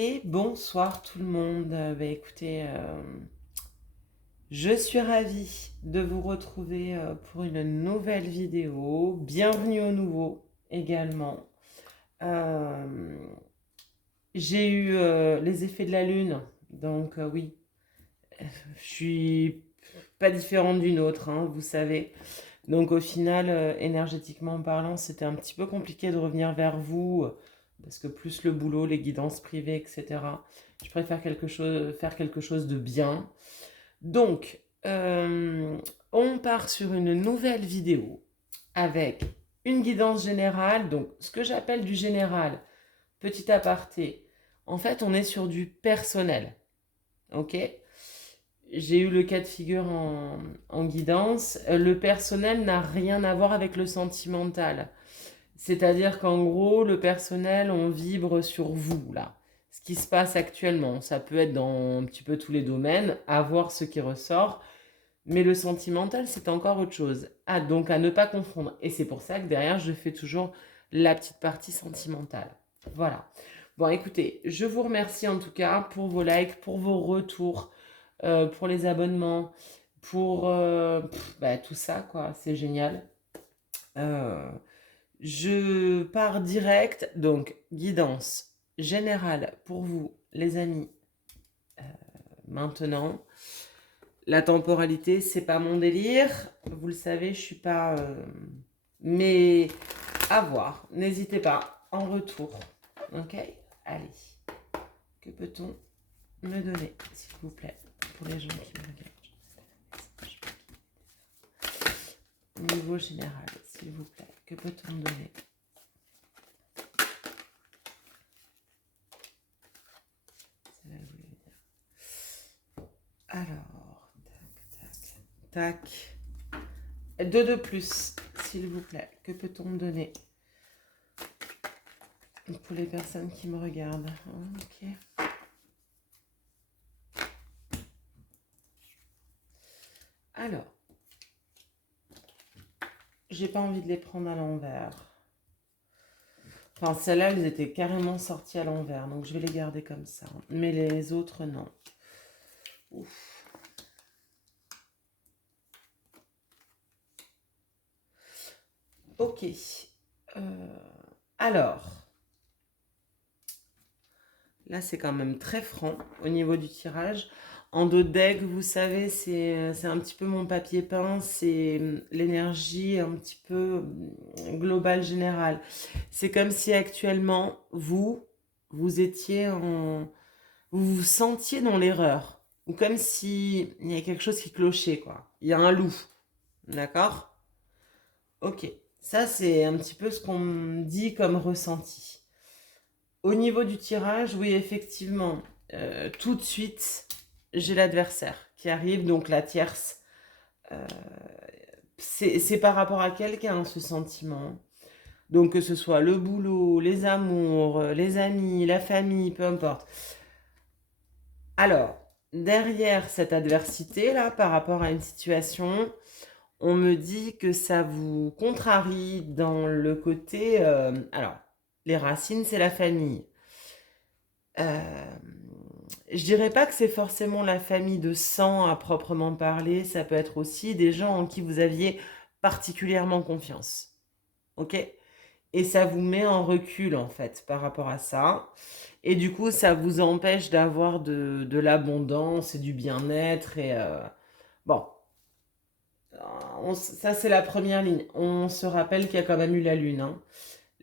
Et bonsoir tout le monde. Écoutez, je suis ravie de vous retrouver pour une nouvelle vidéo. Bienvenue au nouveau également. Euh, j'ai eu les effets de la lune, donc oui, je suis pas différente d'une autre, hein, vous savez. Donc au final, énergétiquement parlant, c'était un petit peu compliqué de revenir vers vous, parce que plus le boulot, les guidances privées, etc. Je préfère faire quelque chose de bien. Donc, on part sur une nouvelle vidéo avec une guidance générale. Donc, ce que j'appelle du général, petit aparté, en fait, on est sur du personnel. Ok? J'ai eu le cas de figure en guidance. Le personnel n'a rien à voir avec le sentimental. C'est-à-dire qu'en gros, le personnel, on vibre sur vous, là. Ce qui se passe actuellement. Ça peut être dans un petit peu tous les domaines, à voir ce qui ressort. Mais le sentimental, c'est encore autre chose. Ah, donc à ne pas confondre. Et c'est pour ça que derrière, je fais toujours la petite partie sentimentale. Voilà. Bon, écoutez, je vous remercie en tout cas pour vos likes, pour vos retours, pour les abonnements, pour tout ça, quoi. C'est génial. Euh, je pars direct, donc guidance générale pour vous, les amis. Maintenant, la temporalité, c'est pas mon délire. Vous le savez, je suis pas. Mais à voir. N'hésitez pas. En retour. Ok. Allez. Que peut-on me donner, s'il vous plaît, pour les gens qui me regardent? Au niveau général, s'il vous plaît, que peut-on me donner? Ça va vous le dire. Alors, tac, tac. Deux de plus, s'il vous plaît. Que peut-on me donner pour les personnes qui me regardent? Ok. Alors, j'ai pas envie de les prendre à l'envers. Enfin, celles-là, elles étaient carrément sorties à l'envers, donc je vais les garder comme ça. Mais les autres, non. Ouf. Ok. Euh, alors, là, c'est quand même très franc au niveau du tirage. En dos de deck, vous savez, c'est un petit peu mon papier peint, c'est l'énergie un petit peu globale, générale. C'est comme si actuellement, vous étiez en... Vous vous sentiez dans l'erreur. Ou comme si il y a quelque chose qui clochait, quoi. Il y a un loup. D'accord? Ok. Ça, c'est un petit peu ce qu'on me dit comme ressenti. Au niveau du tirage, oui, effectivement, tout de suite, j'ai l'adversaire qui arrive, donc la tierce. Euh, c'est par rapport à quelqu'un, ce sentiment. Donc que ce soit le boulot, les amours, les amis, la famille, peu importe. Alors, derrière cette adversité-là, par rapport à une situation, on me dit que ça vous contrarie dans le côté... alors, les racines, c'est la famille. Euh, je dirais pas que c'est forcément la famille de sang à proprement parler, ça peut être aussi des gens en qui vous aviez particulièrement confiance. Ok? Et ça vous met en recul en fait par rapport à ça. Et du coup, ça vous empêche d'avoir de l'abondance et du bien-être. Et bon, ça c'est la première ligne. On se rappelle qu'il y a quand même eu la lune, hein.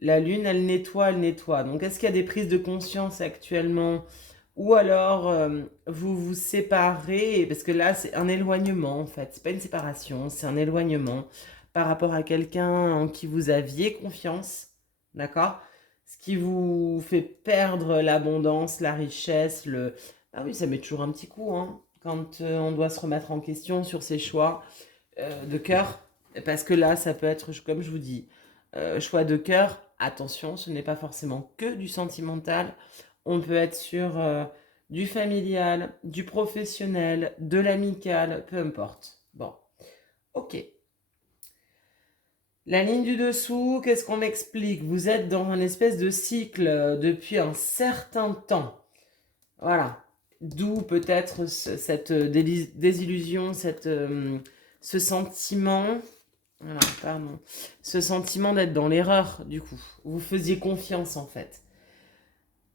La lune, elle nettoie, elle nettoie. Donc, est-ce qu'il y a des prises de conscience actuellement? Ou alors, vous vous séparez, parce que là, c'est un éloignement, en fait. C'est pas une séparation, c'est un éloignement par rapport à quelqu'un en qui vous aviez confiance, d'accord? Ce qui vous fait perdre l'abondance, la richesse, le... Ah oui, ça met toujours un petit coup, hein, quand on doit se remettre en question sur ses choix de cœur. Parce que là, ça peut être, comme je vous dis, choix de cœur. Attention, ce n'est pas forcément que du sentimental. On peut être sur du familial, du professionnel, de l'amical, peu importe. Bon, ok. La ligne du dessous, qu'est-ce qu'on m'explique? Vous êtes dans un espèce de cycle depuis un certain temps. Voilà. D'où peut-être cette désillusion, ce sentiment, voilà, pardon, ce sentiment d'être dans l'erreur, du coup. Vous faisiez confiance, en fait.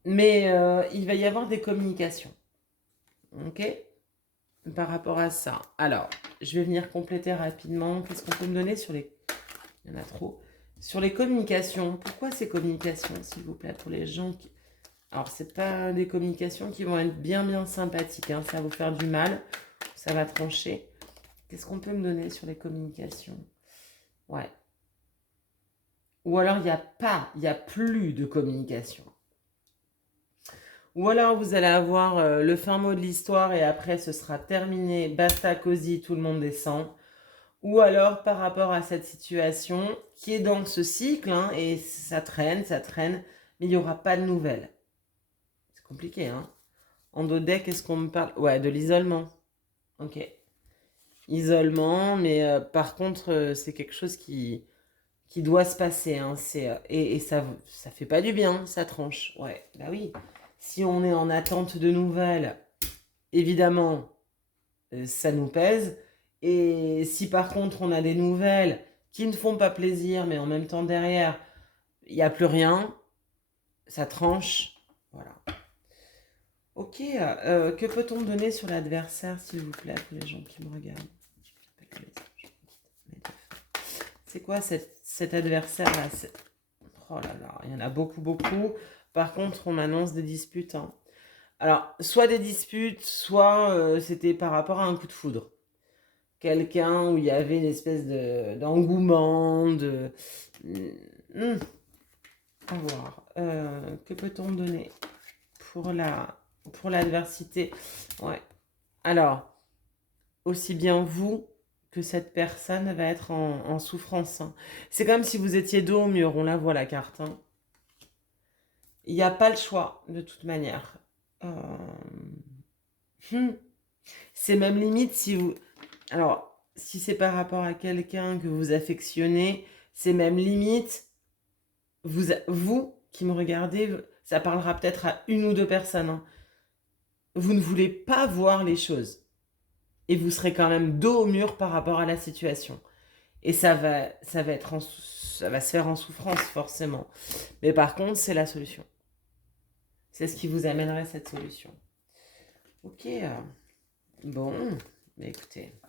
Mais il va y avoir des communications. OK? Par rapport à ça. Alors, je vais venir compléter rapidement. Qu'est-ce qu'on peut me donner sur les... Il y en a trop. Sur les communications. Pourquoi ces communications, s'il vous plaît, pour les gens qui... Alors, c'est pas des communications qui vont être bien sympathiques, hein. Ça va vous faire du mal. Ça va trancher. Qu'est-ce qu'on peut me donner sur les communications? Ouais. Ou alors, il n'y a plus de communication. Ou alors, vous allez avoir le fin mot de l'histoire et après, ce sera terminé. Basta, cosy, tout le monde descend. Ou alors, par rapport à cette situation qui est dans ce cycle, hein, et ça traîne, mais il n'y aura pas de nouvelles. C'est compliqué, hein. En dos deck, qu'est-ce qu'on me parle? Ouais, de l'isolement. Ok. Isolement, mais par contre, c'est quelque chose qui doit se passer, hein. Et ça fait pas du bien, ça tranche. Ouais, bah oui. Si on est en attente de nouvelles, évidemment, ça nous pèse. Et si par contre on a des nouvelles qui ne font pas plaisir, mais en même temps derrière, il n'y a plus rien, ça tranche. Voilà. Ok, que peut-on me donner sur l'adversaire, s'il vous plaît, pour les gens qui me regardent? C'est quoi cet adversaire-là? Oh là là, il y en a beaucoup. Par contre, on m'annonce des disputes, hein. Alors, soit des disputes, soit c'était par rapport à un coup de foudre. Quelqu'un où il y avait une espèce d'engouement, de... Hmm, à voir. Que peut-on me donner pour l'adversité? Ouais. Alors, aussi bien vous que cette personne va être en souffrance, hein. C'est comme si vous étiez dos au mur, on la voit la carte, hein. Il n'y a pas le choix, de toute manière. Euh, hmm. C'est même limite si vous... Alors, si c'est par rapport à quelqu'un que vous affectionnez, c'est même limite, vous qui me regardez, ça parlera peut-être à une ou deux personnes, hein. Vous ne voulez pas voir les choses. Et vous serez quand même dos au mur par rapport à la situation. Et ça va se faire en souffrance, forcément. Mais par contre, c'est la solution. C'est ce qui vous amènerait cette solution. Ok. Bon, mais écoutez.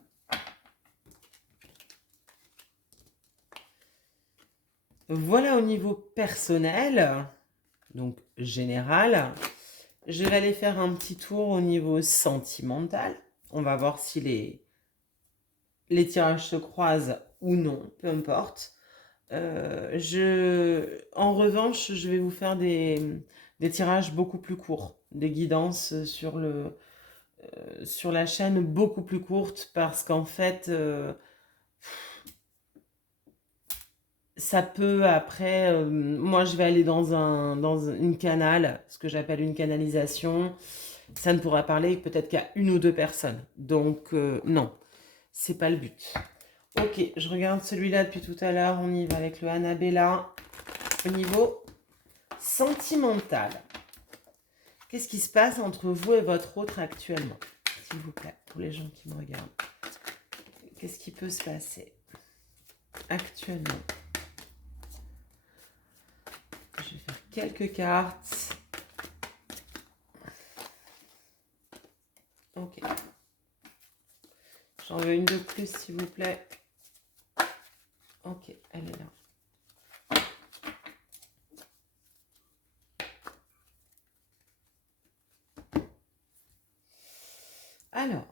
Voilà au niveau personnel, donc général. Je vais aller faire un petit tour au niveau sentimental. On va voir si les tirages se croisent ou non, peu importe. En revanche, je vais vous faire des tirages beaucoup plus courts, des guidances sur la chaîne beaucoup plus courtes parce qu'en fait, ça peut après, moi je vais aller dans une canal, ce que j'appelle une canalisation. Ça ne pourra parler peut-être qu'à une ou deux personnes. Donc non, c'est pas le but. Ok, je regarde celui-là depuis tout à l'heure. On y va avec le Annabella. Au niveau sentimental, qu'est-ce qui se passe entre vous et votre autre actuellement? S'il vous plaît, pour les gens qui me regardent. Qu'est-ce qui peut se passer actuellement? Je vais faire quelques cartes. Ok. J'en veux une de plus, s'il vous plaît. Ok, elle est là. Alors,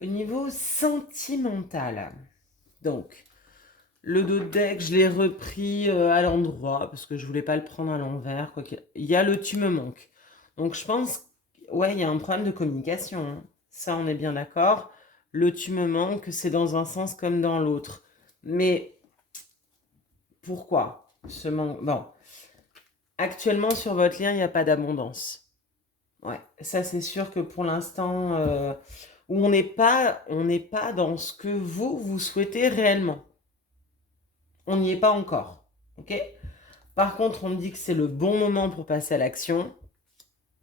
au niveau sentimental, donc, le dos de deck, je l'ai repris à l'endroit parce que je voulais pas le prendre à l'envers. Il y a le tu me manques. Donc, je pense, ouais, il y a un problème de communication, hein. Ça, on est bien d'accord. Le tu me manques, c'est dans un sens comme dans l'autre. Mais pourquoi ce manque? Bon, actuellement, sur votre lien, il n'y a pas d'abondance. Ouais, ça, c'est sûr que pour l'instant, où on n'est pas dans ce que vous souhaitez réellement. On n'y est pas encore. Ok? Par contre, on me dit que c'est le bon moment pour passer à l'action,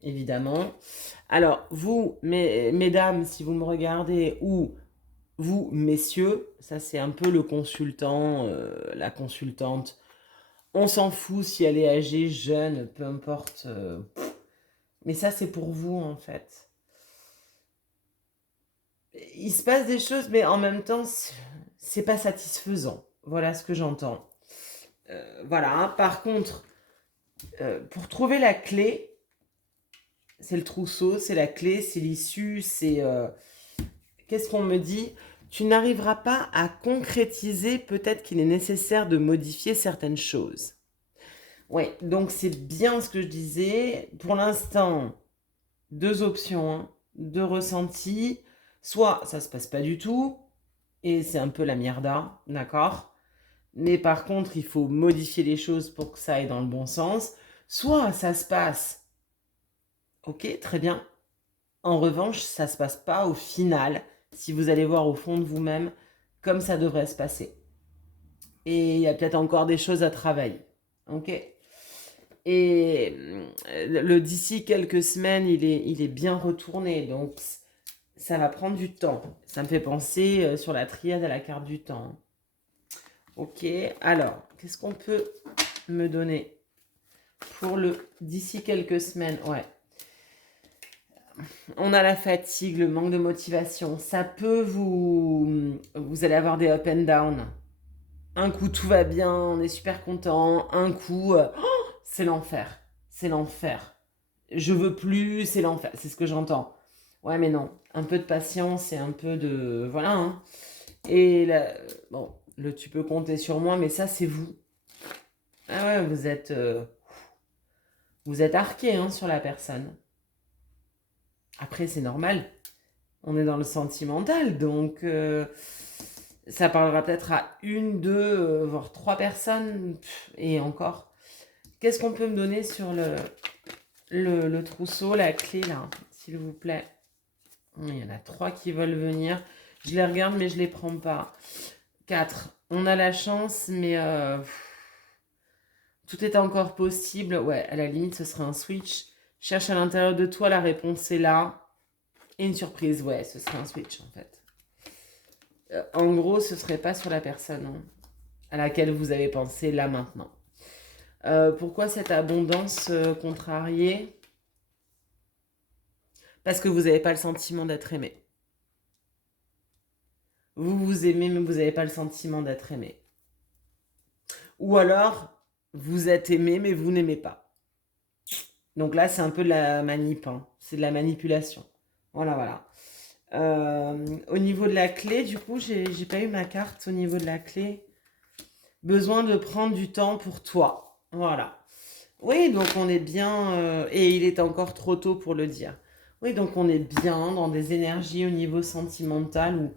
évidemment. Alors, vous, mesdames, si vous me regardez, ou vous, messieurs, ça c'est un peu le consultant, la consultante. On s'en fout si elle est âgée, jeune, peu importe. Mais ça, c'est pour vous, en fait. Il se passe des choses, mais en même temps, c'est pas satisfaisant. Voilà ce que j'entends. Voilà, hein. Par contre, pour trouver la clé, c'est le trousseau, c'est la clé, c'est l'issue, c'est... qu'est-ce qu'on me dit? Tu n'arriveras pas à concrétiser, peut-être qu'il est nécessaire de modifier certaines choses. Oui, donc c'est bien ce que je disais. Pour l'instant, deux options, hein, deux ressentis. Soit ça se passe pas du tout, et c'est un peu la mierda, d'accord? Mais par contre, il faut modifier les choses pour que ça aille dans le bon sens. Soit ça se passe, ok, très bien. En revanche, ça se passe pas au final, si vous allez voir au fond de vous-même, comme ça devrait se passer. Et il y a peut-être encore des choses à travailler, ok? Et le d'ici quelques semaines, il est bien retourné, donc ça va prendre du temps. Ça me fait penser sur la triade à la carte du temps. Ok, alors, qu'est-ce qu'on peut me donner pour le d'ici quelques semaines? Ouais. On a la fatigue, le manque de motivation. Ça peut vous allez avoir des up and down. Un coup, tout va bien, on est super content. Un coup, c'est l'enfer. C'est l'enfer. Je veux plus, c'est l'enfer. C'est ce que j'entends. Ouais, mais non. Un peu de patience et un peu de... Voilà, hein. Et là, bon, tu peux compter sur moi, mais ça, c'est vous. Ah ouais, vous êtes arqué hein, sur la personne. Après, c'est normal. On est dans le sentimental, donc ça parlera peut-être à une, deux, voire trois personnes, et encore. Qu'est-ce qu'on peut me donner sur le trousseau, la clé là, s'il vous plaît? Il y en a trois qui veulent venir. Je les regarde, mais je les prends pas. 4. On a la chance, mais tout est encore possible. Ouais, à la limite, ce serait un switch. Cherche à l'intérieur de toi, la réponse est là. Et une surprise, ouais, ce serait un switch en fait. En gros, ce serait pas sur la personne hein, à laquelle vous avez pensé là maintenant. Pourquoi cette abondance contrariée? Parce que vous n'avez pas le sentiment d'être aimé. Vous vous aimez, mais vous n'avez pas le sentiment d'être aimé. Ou alors, vous êtes aimé, mais vous n'aimez pas. Donc là, c'est un peu de la manip, hein. C'est de la manipulation. Voilà, voilà. Au niveau de la clé, du coup, j'ai pas eu ma carte au niveau de la clé. Besoin de prendre du temps pour toi. Voilà. Oui, donc on est bien, et il est encore trop tôt pour le dire. Oui, donc on est bien dans des énergies au niveau sentimental où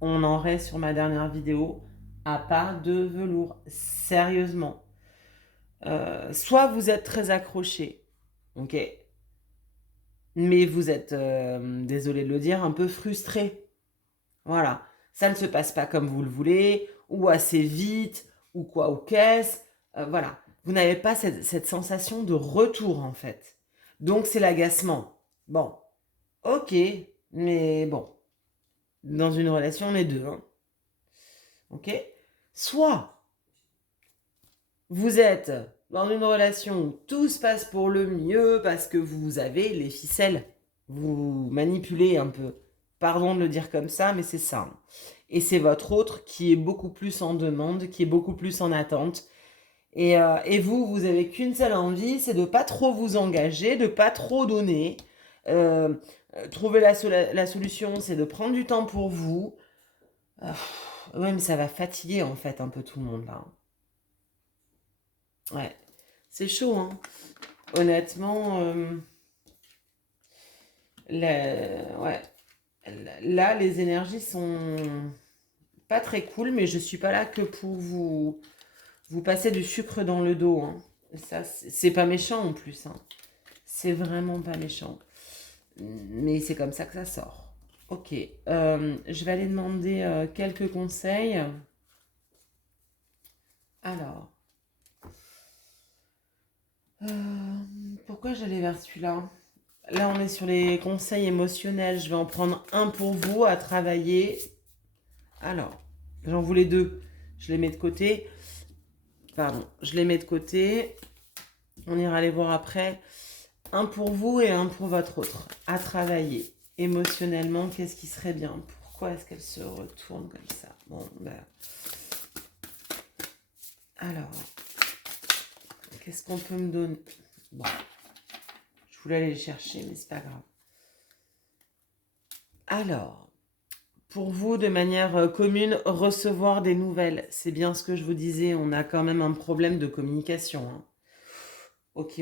on en reste sur ma dernière vidéo à pas de velours. Sérieusement. Soit vous êtes très accroché, ok, mais vous êtes, désolé de le dire, un peu frustré. Voilà. Ça ne se passe pas comme vous le voulez, ou assez vite, ou quoi, ou qu'est-ce. Voilà. Vous n'avez pas cette sensation de retour, en fait. Donc, c'est l'agacement. Bon, ok, mais bon, dans une relation, on est deux. Hein. Ok? Soit vous êtes dans une relation où tout se passe pour le mieux parce que vous avez les ficelles. Vous manipulez un peu. Pardon de le dire comme ça, mais c'est ça. Et c'est votre autre qui est beaucoup plus en demande, qui est beaucoup plus en attente. Et vous, vous avez qu'une seule envie, c'est de pas trop vous engager, de pas trop donner. Euh, trouver la solution, c'est de prendre du temps pour vous. Ouais, mais ça va fatiguer en fait un peu tout le monde là. Ouais, c'est chaud, hein. Honnêtement, ouais. Là, les énergies sont pas très cool, mais je suis pas là que pour vous passer du sucre dans le dos. Hein. Ça, c'est pas méchant en plus. Hein. C'est vraiment pas méchant. Mais c'est comme ça que ça sort. Ok. Je vais aller demander quelques conseils. Alors. Pourquoi j'allais vers celui-là? Là, on est sur les conseils émotionnels. Je vais en prendre un pour vous à travailler. Alors, j'en voulais deux. Je les mets de côté. Pardon, je les mets de côté. On ira les voir après. Un pour vous et un pour votre autre. À travailler. Émotionnellement, qu'est-ce qui serait bien? Pourquoi est-ce qu'elle se retourne comme ça? Bon, ben... Alors, qu'est-ce qu'on peut me donner? Bon, je voulais aller les chercher, mais c'est pas grave. Alors, pour vous, de manière commune, recevoir des nouvelles. C'est bien ce que je vous disais, on a quand même un problème de communication. Hein. Ok.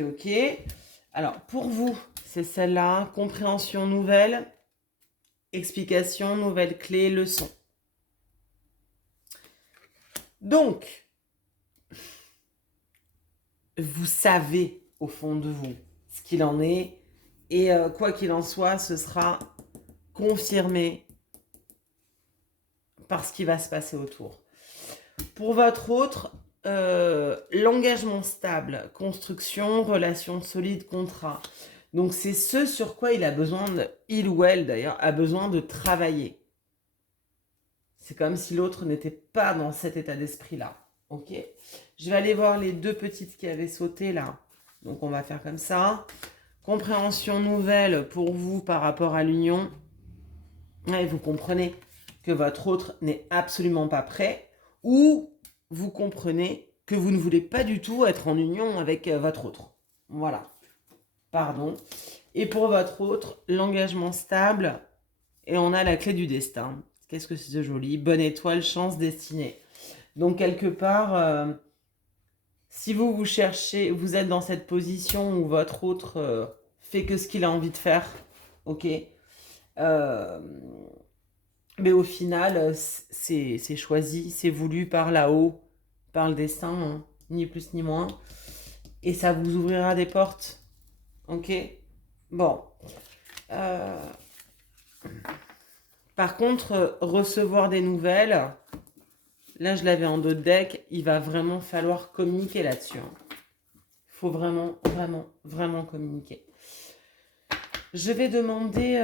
Alors, pour vous, c'est celle-là. Compréhension nouvelle, explication, nouvelle clé, leçon. Donc, vous savez au fond de vous ce qu'il en est. Et quoi qu'il en soit, ce sera confirmé par ce qui va se passer autour. Pour votre autre, l'engagement stable, construction, relation solide, contrat. Donc c'est ce sur quoi il ou elle d'ailleurs, a besoin de travailler. C'est comme si l'autre n'était pas dans cet état d'esprit-là. Ok. Je vais aller voir les deux petites qui avaient sauté là. Donc on va faire comme ça. Compréhension nouvelle pour vous par rapport à l'union. Et vous comprenez que votre autre n'est absolument pas prêt. Ou vous comprenez que vous ne voulez pas du tout être en union avec votre autre. Voilà. Pardon. Et pour votre autre, l'engagement stable. Et on a la clé du destin. Qu'est-ce que c'est joli. Bonne étoile, chance, destinée. Donc quelque part, si vous cherchez, vous êtes dans cette position où votre autre fait que ce qu'il a envie de faire, ok. Mais au final, c'est choisi, c'est voulu par là-haut, par le destin, hein, ni plus ni moins. Et ça vous ouvrira des portes. Ok. Bon. Par contre, recevoir des nouvelles, là je l'avais en dos de deck, il va vraiment falloir communiquer là-dessus. Hein. Il faut vraiment communiquer. Je vais demander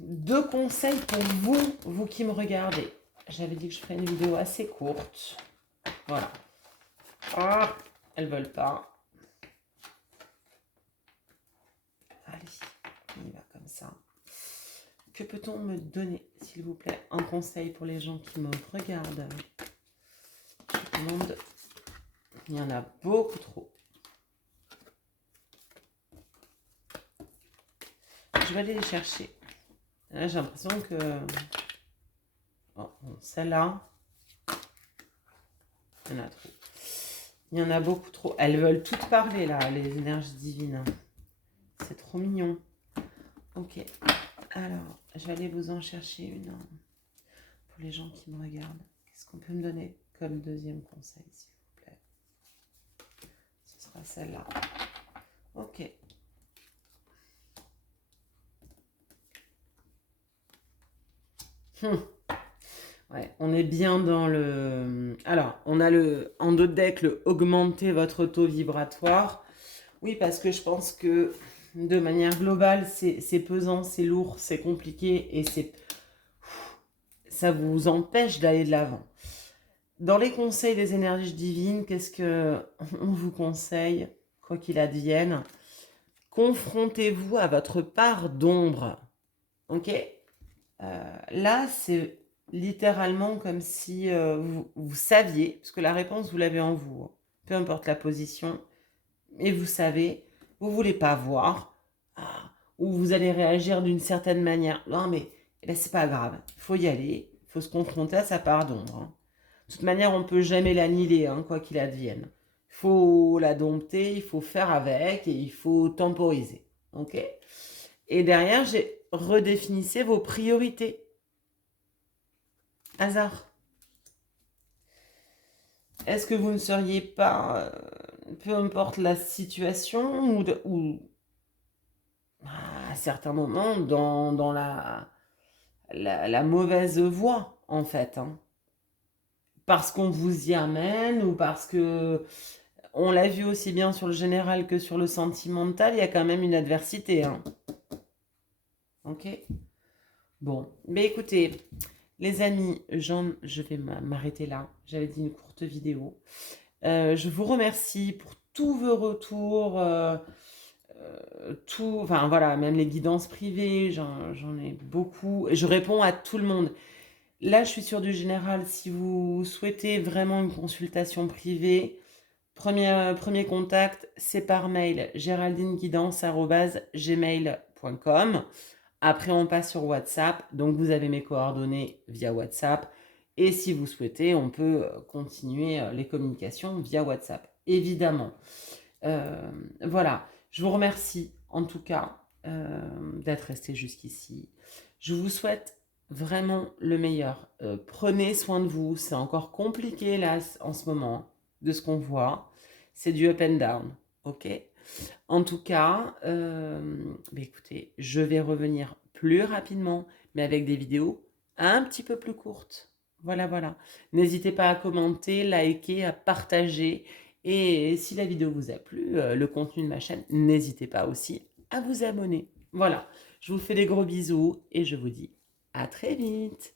2 conseils pour vous qui me regardez. J'avais dit que je ferais une vidéo assez courte. Voilà. Ah, elles veulent pas. Allez, on y va comme ça. Que peut-on me donner, s'il vous plaît, un conseil pour les gens qui me regardent? Je demande. Il y en a beaucoup trop. Je vais aller les chercher. Là, j'ai l'impression que... Oh, celle-là, il y en a trop. Il y en a beaucoup trop. Elles veulent toutes parler, là, les énergies divines. C'est trop mignon. Ok. Alors, je vais aller vous en chercher une pour les gens qui me regardent. Qu'est-ce qu'on peut me donner comme deuxième conseil, s'il vous plaît? Ce sera celle-là. Ok. Ouais, on est bien dans le... Alors, on a en dos de deck le augmenter votre taux vibratoire. Oui, parce que je pense que de manière globale, c'est pesant, c'est lourd, c'est compliqué et ça vous empêche d'aller de l'avant. Dans les conseils des énergies divines, qu'est-ce que on vous conseille, quoi qu'il advienne? Confrontez-vous à votre part d'ombre. Ok? Là, c'est littéralement comme si vous saviez, parce que la réponse, vous l'avez en vous, hein. Peu importe la position, et vous savez, vous voulez pas voir, ou vous allez réagir d'une certaine manière. Non, mais c'est pas grave, il faut y aller, il faut se confronter à sa part d'ombre. Hein. De toute manière, on ne peut jamais l'annihiler, hein, quoi qu'il advienne. Il faut la dompter, il faut faire avec, et il faut temporiser. Ok? Et derrière, j'ai redéfinissé vos priorités. Hasard. Est-ce que vous ne seriez pas, peu importe la situation, ou à certains moments dans la mauvaise voie, en fait, hein. Parce qu'on vous y amène ou parce que on l'a vu aussi bien sur le général que sur le sentimental, il y a quand même une adversité, hein. Ok? Bon, mais écoutez, les amis, je vais m'arrêter là. J'avais dit une courte vidéo. Je vous remercie pour tous vos retours, tout, enfin voilà, même les guidances privées, j'en ai beaucoup. Et je réponds à tout le monde. Là, je suis sur du général. Si vous souhaitez vraiment une consultation privée, premier contact, c'est par mail, geraldineguidance@gmail.com. Après, on passe sur WhatsApp. Donc, vous avez mes coordonnées via WhatsApp. Et si vous souhaitez, on peut continuer les communications via WhatsApp, évidemment. Voilà. Je vous remercie en tout cas d'être resté jusqu'ici. Je vous souhaite vraiment le meilleur. Prenez soin de vous. C'est encore compliqué là en ce moment de ce qu'on voit. C'est du up and down. Ok? En tout cas, bah écoutez, je vais revenir plus rapidement, mais avec des vidéos un petit peu plus courtes. Voilà, voilà. N'hésitez pas à commenter, liker, à partager. Et si la vidéo vous a plu, le contenu de ma chaîne, n'hésitez pas aussi à vous abonner. Voilà, je vous fais des gros bisous et je vous dis à très vite.